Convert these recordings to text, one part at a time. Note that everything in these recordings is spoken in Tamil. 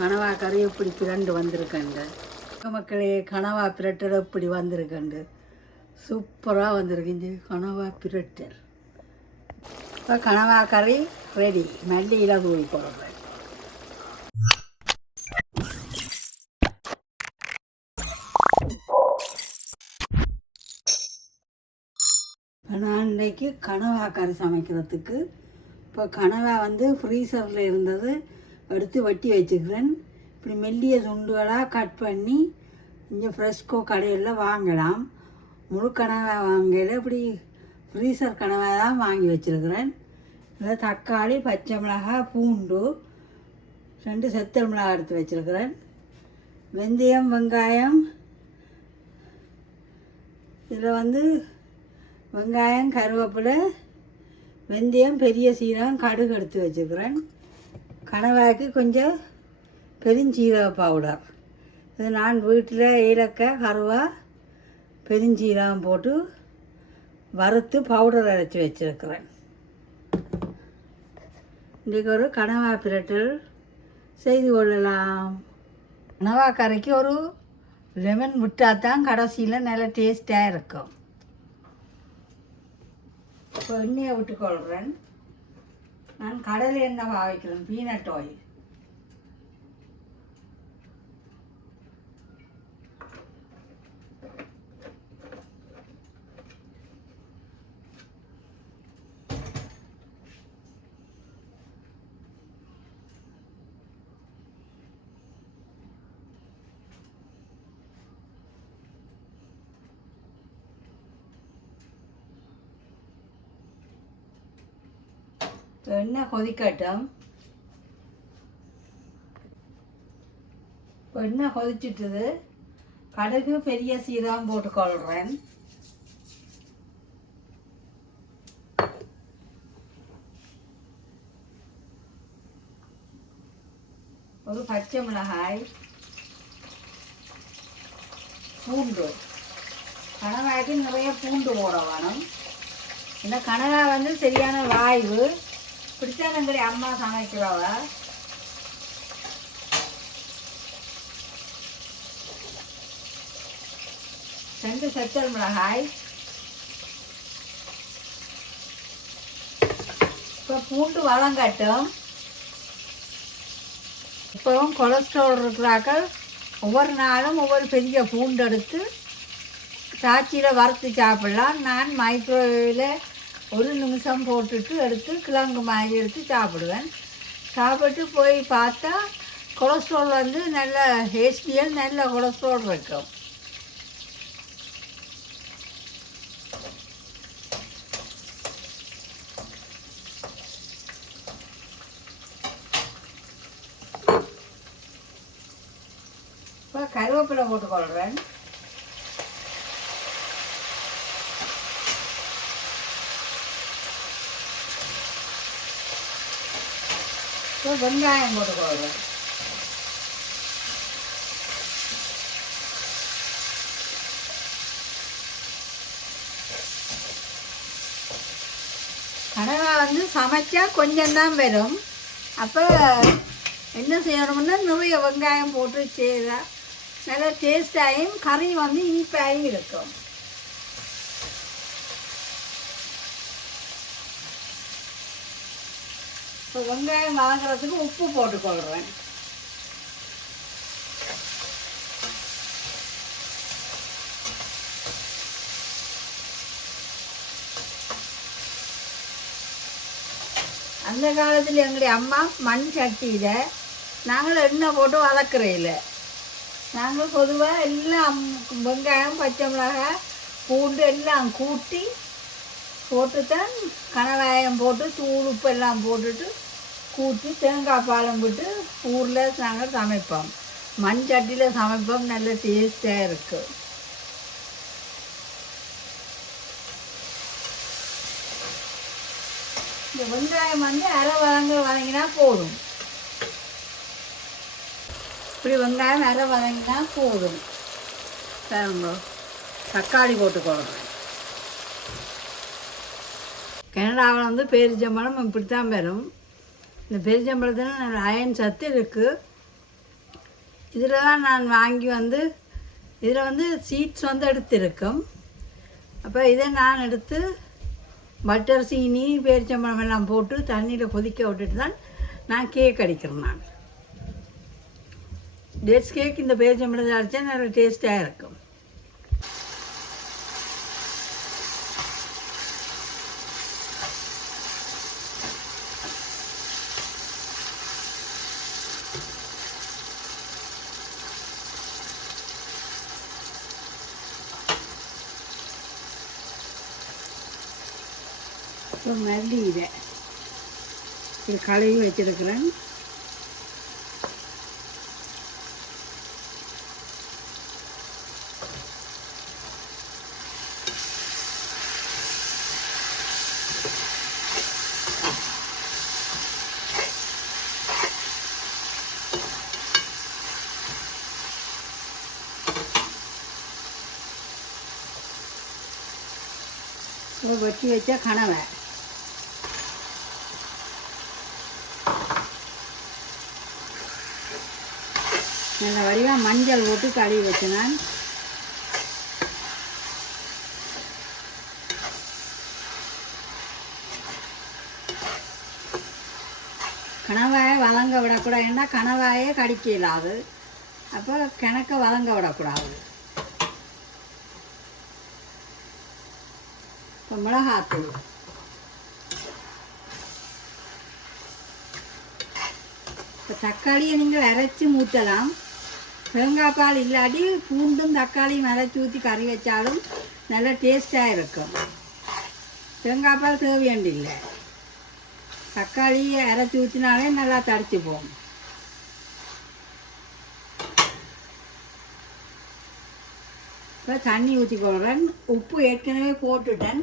கனவா கறி இப்படி பிரண்டு வந்திருக்கண்டு மக்களே. கனவா பிரட்டல் இப்படி வந்திருக்கண்டு சூப்பராக வந்திருக்கு. கனவா பிரட்டல் இப்போ கனவா கறி ரெடி. மல்லியில் தூவி போடுறேன். இப்போ நான் இன்றைக்கு கனவா கறி சமைக்கிறதுக்கு இப்போ கனவா ஃப்ரீசரில் இருந்தது எடுத்து வட்டி வச்சுக்கிறேன். இப்படி மெல்லிய துண்டுகளாக கட் பண்ணி இங்கே ஃப்ரெஷ்கோ கடையில் வாங்கலாம். முழு கனவா வாங்கல இப்படி ஃப்ரீசர் கனவா தான் வாங்கி வச்சுருக்கிறேன். இதில் தக்காளி, பச்சை மிளகாய், பூண்டு, 2 செத்தல் மிளகாய் எடுத்து வச்சுருக்கிறேன். வெந்தயம், வெங்காயம், இதில் வெங்காயம், கருவேப்பிலை, வெந்தயம், பெரிய சீரகம், கடுகு எடுத்து வச்சுக்கிறேன். கனவாக்கு கொஞ்சம் பெருஞ்சீரக பவுடர். இது நான் வீட்டில் ஏலக்காய், கருவா, பெருஞ்சீரகம் போட்டு வறுத்து பவுடர் அரைச்சி வச்சுருக்கிறேன். இன்றைக்கு ஒரு கனவா பிரட்டல் செய்து கொள்ளலாம். கனவா கறிக்கு ஒரு லெமன் விட்டால் தான் கடைசியில் நல்ல டேஸ்ட்டாக இருக்கும். இப்போ எண்ணெயை விட்டுக்கொள்கிறேன். நான் கடலை எண்ணெய் பாவிக்கிறேன், பீனட் ஆயில். எண்ணெய் கொதிக்கட்டும். எண்ணெய் கொதிச்சிட்டுது. கடுகு, பெரிய சீரகம் போட்டுக்கொள்கிறேன். ஒரு பச்சை மிளகாய், பூண்டு. கனவாய்க்கு நிறைய பூண்டு போட வேணும். இந்த கனவா சரியான வாய்வு. பிடிச்சா எங்களுடைய அம்மா சமைக்கிறவ. ரெண்டு செத்தல் மிளகாய். இப்போ பூண்டு வளங்கட்டும். இப்போவும் கொலஸ்ட்ரால் இருக்கிறாக்கள் ஒவ்வொரு நாளும் ஒவ்வொரு பெரிய பூண்டு எடுத்து சாட்சியில் வறுத்து சாப்பிடலாம். நான் மைக்ரோவேவில் 1 நிமிஷம் போட்டுட்டு எடுத்து கிழங்கு மாதிரி எடுத்து சாப்பிடுவேன். சாப்பிட்டு போய் பார்த்தா கொலஸ்ட்ரால் நல்ல HDL நல்ல கொலஸ்ட்ரால் இருக்கும். இப்போ கருவேப்பிலை போட்டுக்கொள்கிறேன். இப்போ வெங்காயம் போட்டுக்கொள்கிறேன். கனவா சமைச்சா கொஞ்சம்தான் வரும். அப்போ என்ன செய்யணும்னா நிறைய வெங்காயம் போட்டு செய்தா நல்லா டேஸ்டாயும் கறி இனிப்பாயும் இருக்கும். இப்போ வெங்காயம் வாங்குறதுக்கு உப்பு போட்டுக்கொள்கிறேன். அந்த காலத்தில் எங்களுடைய அம்மா மண் சட்டியில் நாங்கள் எண்ணெய் போட்டு வதக்குறையில. நாங்கள் பொதுவாக எல்லாம் வெங்காயம், பச்சை மிளகாய், பூண்டு எல்லாம் கூட்டி போட்டுத்தான் கனவாயம் போட்டு தூள் உப்பு எல்லாம் போட்டுட்டு கூட்டி தேங்காய் பாலம் விட்டு ஊரில் நாங்கள் சமைப்போம். மண் சட்டியில் சமைப்போம். நல்ல டேஸ்டாக இருக்கும். இந்த வெங்காயம் அரை வதங்கினா போதும். இப்படி வெங்காயம் அரை வதங்கினா போதும். தக்காளி போட்டுக்கொள்கிறேன். கனடாவில் பேரிச்சம்பழம் இப்படி தான் வரும். இந்த பெருச்சம்பழத்தில் நல்ல அயன் சத்து இருக்குது. இதில் தான் நான் வாங்கி வந்து இதில் வந்து சீட்ஸ் வந்து எடுத்திருக்கும். அப்போ இதை நான் எடுத்து பட்டர் சீனி பேரிச்சம்பழம் எல்லாம் போட்டு தண்ணியில் கொதிக்க விட்டுட்டு தான் நான் கேக் அடிக்கிறேன். நான் டேட்ஸ் கேக் இந்த பேரிச்சம்பழத்தில் அடித்தா நல்ல டேஸ்ட்டாக இருக்கும். இப்போ மல்லி இதை இது கழுவி வச்சுருக்கிறேன். இப்போ வச்சு வச்சா கனவை நல்ல வடிவாக மஞ்சள் போட்டு கழுவி வச்சுனான். கணவாயை வதங்க விடக்கூடாது. ஏன்னா கணவாயே கடிக்க இல்லாது. அப்போ கிணக்க வதங்க விடக்கூடாது. இப்போ மிளகாத்தூள், இப்போ தக்காளியை நீங்கள் அரைச்சி ஊற்றலாம். தேங்காய் பால் இல்லாட்டி பூண்டும் தக்காளியும் அரைச்சி ஊற்றி கறி வச்சாலும் நல்லா டேஸ்ட்டாக இருக்கும். தேங்காய் பால் தேவையாண்டில்லை, தக்காளியை அரைச்சி ஊற்றினாலே நல்லா தடிச்சு போகும். இப்போ தண்ணி ஊற்றி போடுறேன். உப்பு ஏற்கனவே போட்டுட்டேன்,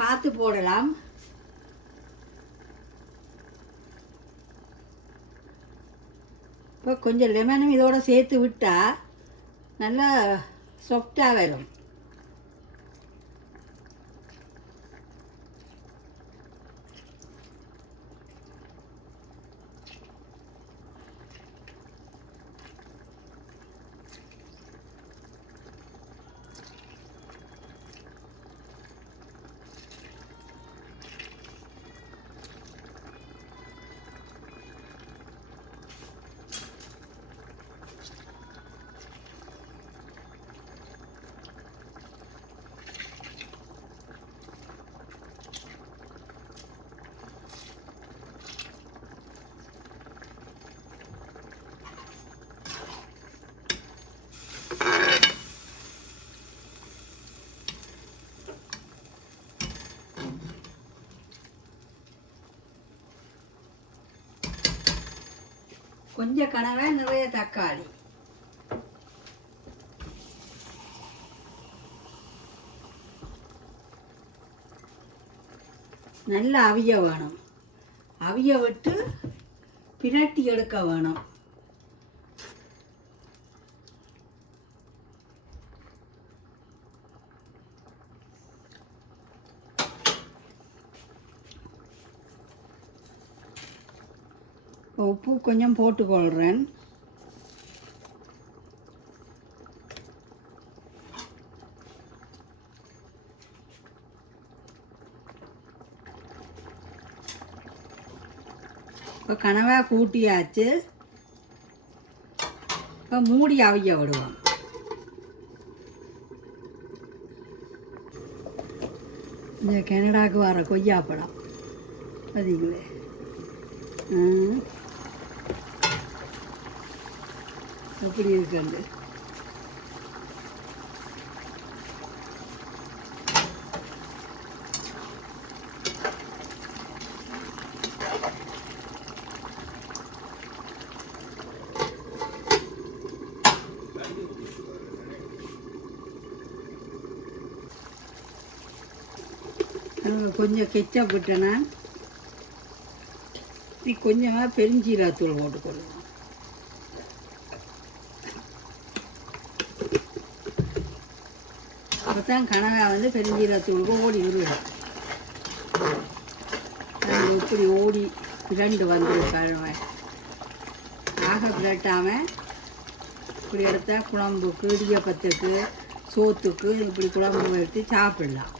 பார்த்து போடலாம். இப்போ கொஞ்சம் லெமனும் இதோடு சேர்த்து விட்டால் நல்லா சாஃப்டாக வரும். கொஞ்சம் கனவை, நிறைய தக்காளி. நல்லா அவிய வேணும். அவிய விட்டு பிரட்டி எடுக்க வேணும். உப்பு கொஞ்சம் போட்டுக்கொள்கிறேன். இப்போ கனவா கூட்டியாச்சு. இப்போ மூடி அவிய விடுவோம். இந்த கனடாவுக்கு வர கொய்யாப்பழம் பார்த்தீங்களே, எப்படி இருக்குது. கொஞ்சம் கெச்சப் விட்டேன்னா கொஞ்சமாக பெருஞ்சீரகத்தூள் போட்டுக்கொள்ளுவோம். அப்போ தான் கனவா வந்து பெருஞ்சீரகத்தூளுக்கு ஓடி விடுவோம். இப்படி ஓடி இரண்டு வந்துடும். கனவை ஆக பிரட்டாமல் இப்படி எடுத்தால் குழம்புக்கு இடியப்பத்துக்கு சோத்துக்கு இப்படி குழம்பு எடுத்து சாப்பிடலாம்.